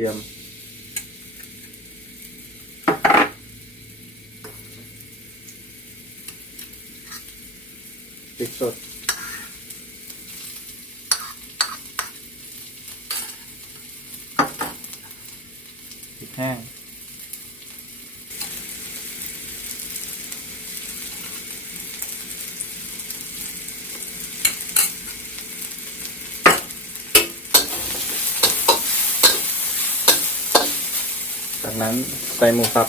ทียม พริกสด พริกแห้ง จากนั้นใส่หมูสับ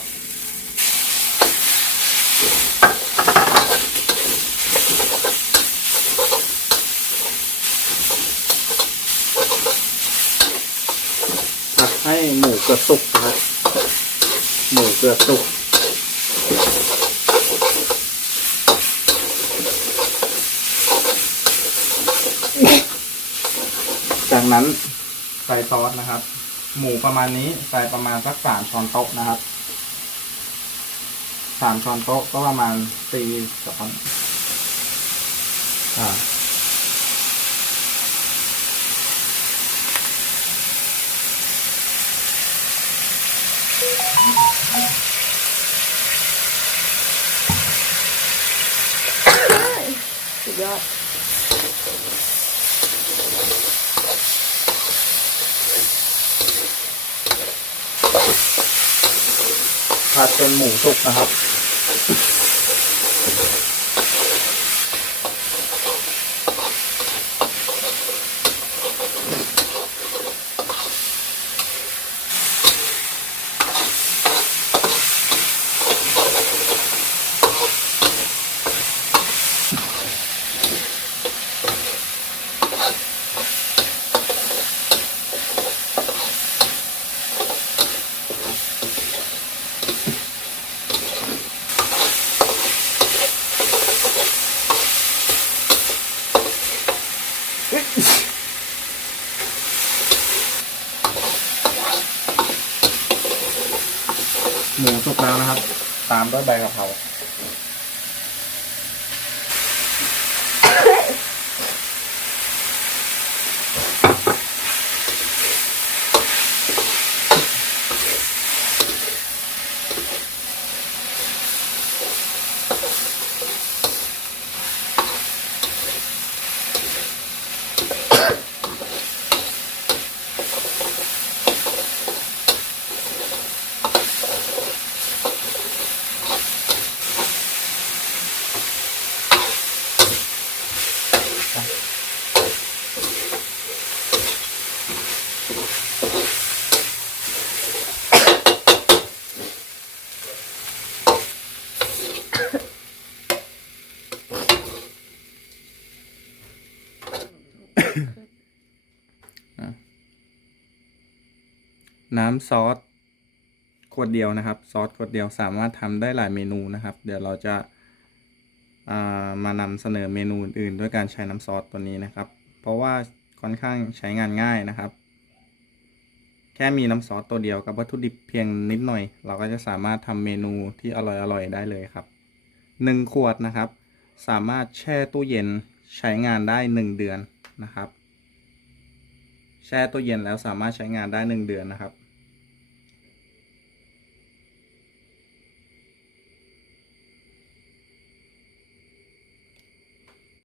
ผัดให้หมูเกือบสุกนะครับหมูเกือบสุกจากนั้นใส่ซอสนะครับ หมูประมาณนี้ใส่ประมาณสักสามช้อนโต๊ะนะครับสามช้อนโต๊ะก็ประมาณสี่ช้อนอ่าสุดยอด ผัดจนหมูสุกนะครับ หมูสุกแล้วนะครับ ตามด้วยใบกะเพรา น้ำซอสขวดเดียวนะครับ ซอสขวดเดียวสามารถทำได้หลายเมนูนะครับ เดี๋ยวเราจะามานำเสนอเมนูอื่นด้วยการใช้น้ำซอสตัวนี้นะครับ เพราะว่าค่อนข้างใช้งานง่ายนะครับ แค่มีน้ำซอสตัวเดียวกับวัตถุดิบเพียงนิดหน่อย เราก็จะสามารถทำเมนูที่อร่อยๆได้เลยครับหนึ่งขวดนะครับ สามารถแช่ตู้เย็นใช้งานได้หนึ่งเดือนนะครับ แช่ตู้เย็นแล้วสามารถใช้งานได้หนึ่งเดือนนะครับ